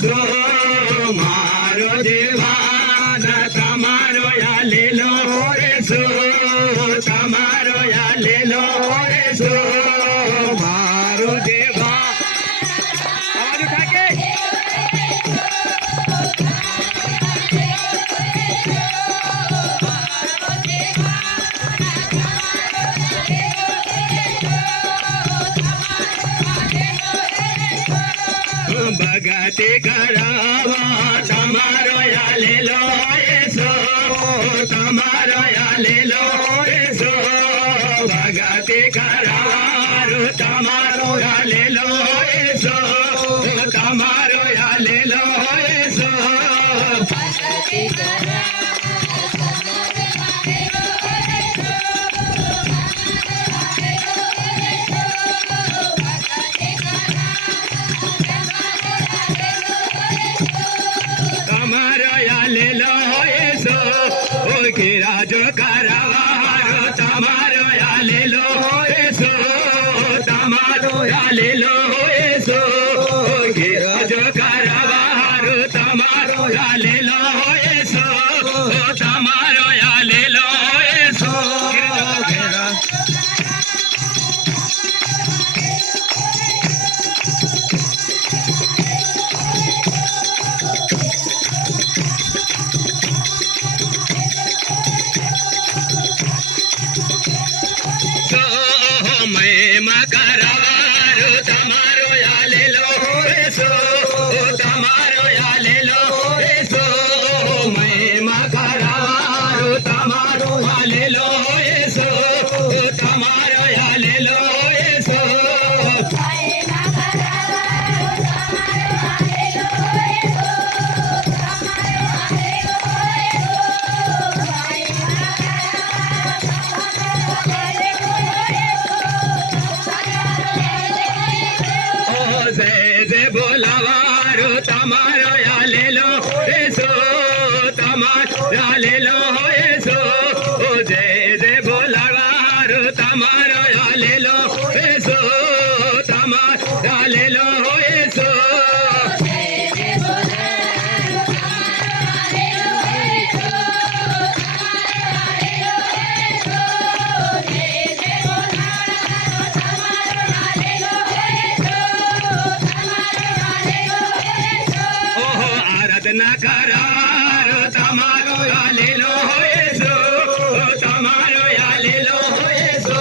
સો મારો દેવાન તમારો યા લેલો રે સો તમારો યા લેલો રે સો મારો દેવા અવાજ ઉઠા કે ભગતે કરાવા તમારો યા લેલો સો તમારો યા લેલો સો ભગતે કરાવા તમારો યા લેલો સો તમારો યા લેલો સો ભગતે રાજો કરાવા તમારો યા લેલો સો તમારો યા લેલો સો રાજો કરાવા તમારો યા લેલો સો તમારો યા લેલો સો મહિમા કરાવારો તમારો યા લેલો સો તમારો યા લેલો સો મહિમા કરાવારો તમારો યા લેલો સો તમારો યા લેલો સો બોલાવારો તમારો યા લેલો સો તમારો યા લેલો સો જય બોલાવારો તમારો યા લેલો સો તમારો યા લેલો સો આરાધના કરાવારો તમારો યા લેલો સો તમારો યા લેલો સો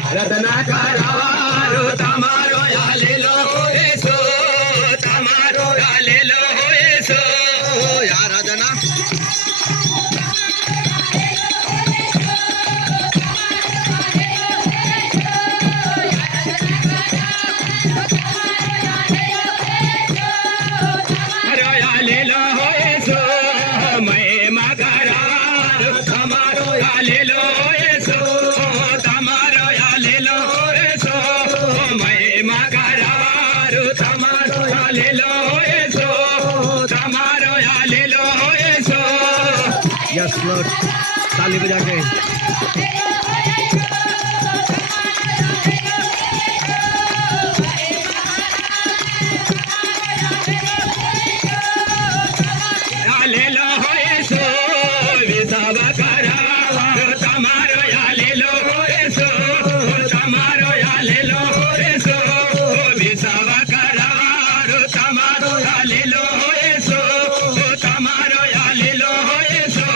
આરાધના કરાવારો તમારો યા લેલો સો તમારો યા લેલો સો આરાધના લેલો સો તમારો યા લેલો સો મહિમા કરાવારો તમારો યા લેલો સો તમારો યા લેલો સો યસ લોર્ડ તાલી બજા के લેલો સો વિસાવ કરાવારો તમારો યા લેલો સો તમારો યા લેલો સો વિસાવ કરાવારો તમારો યા લેલો સો તમારો યા લેલો સો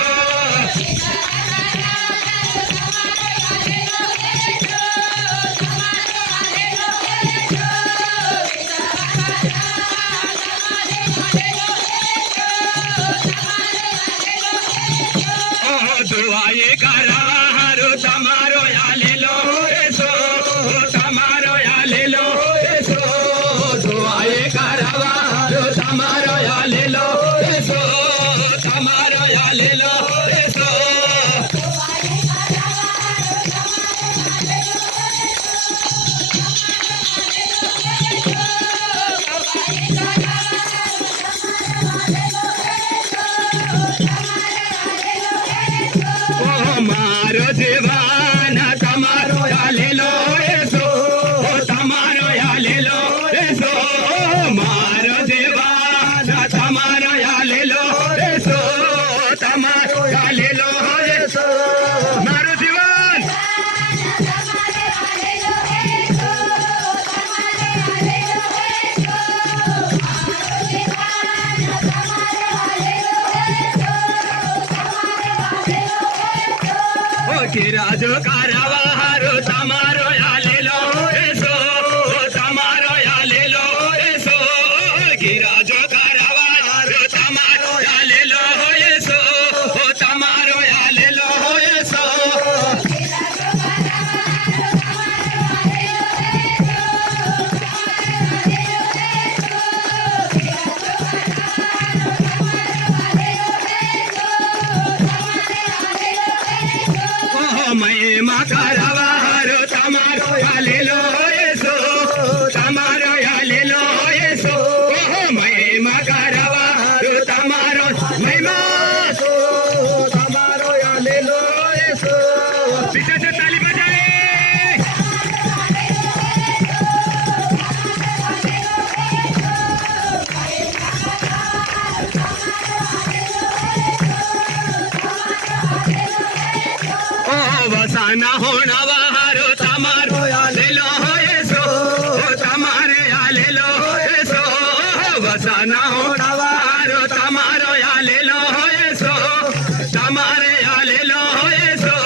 ગિરાજો કરાવા હારો તમારો આલેલો એસો તમારો આલેલો એસો ગિરાજો કરાવા હારો તમારો આલેલો એસો તમારો આલેલો એસો મહિમા કરાવા હારો તમારો આલેલો એસો તમારો આલેલો એસો મહિમા કરાવા હારો તમારો મહિમા તમારો આલેલો એસો પીછે से ताली बजाए વસાના હોણાવા હારો તમારો આલેલો એસો તમારે આલેલો એસો વસાના હોણાવા હારો તમારો આલેલો એસો તમારે આલેલો એસો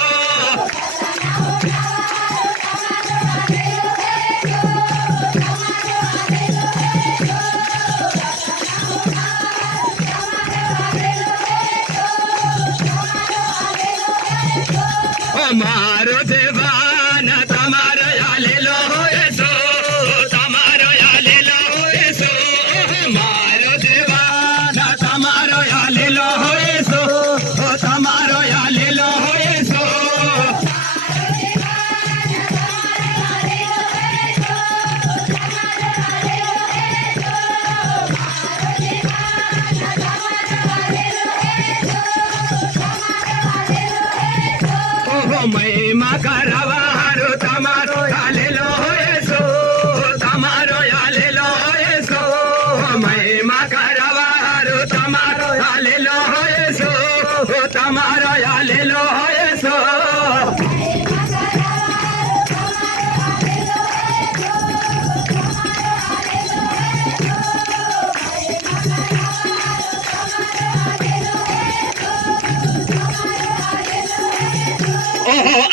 મારો દેવાન તમારો આલેલો એસો તમારો આલેલો એસો મારો દેવાન તમારો આલેલો એસો તમારો આલેલો એસો મહિમા કરાવા હારો તમારો આલેલો એસો તમારો આલેલો એસો મહિમા કરાવા હારો તમારો આલેલો એસો તમારો આલેલો એસો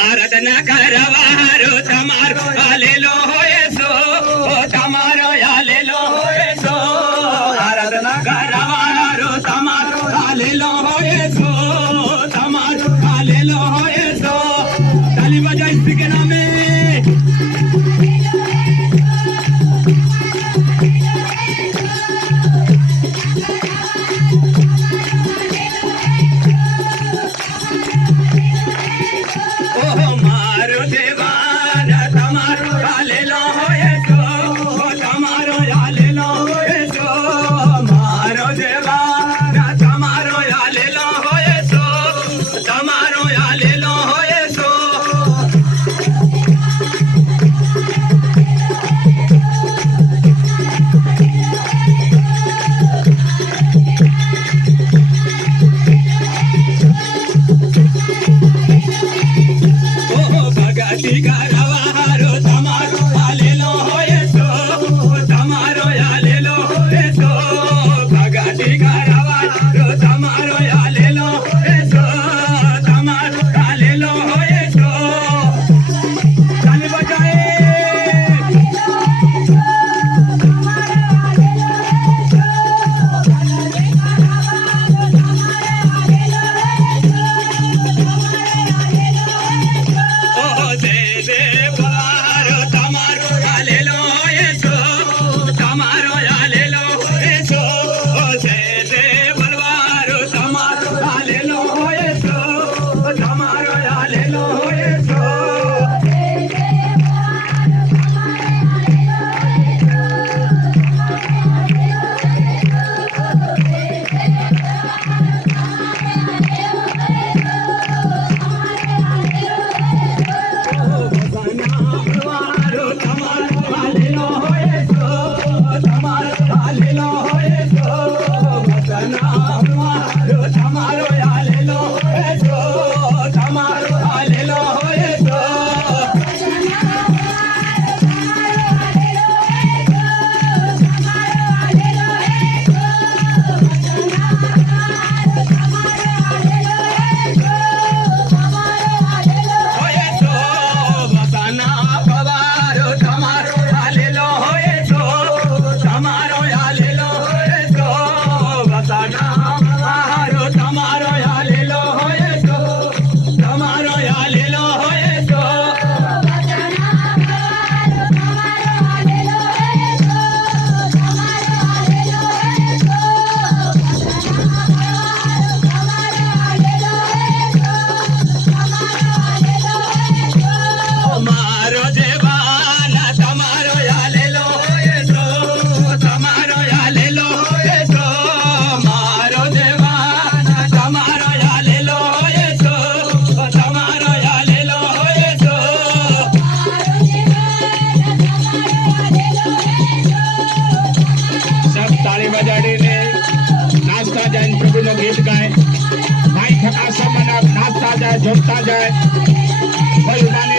આરાધના કરવા હારો તમારો આલેલો એસો તમારો આલેલો એસો આરાધના કરવા હારો તમારો આલેલો એસો તમારો આલેલો એસો તાલી બજાઈ ઇસી કે નામે મારો દેવાન તમારો આલેલો એસો તાળી વજાડીને નાચતા જાય ને પ્રભુનું ગીત ગાય ભાઈ ખટા સમના નાચતા જાય જોડતા જાય ભલમાની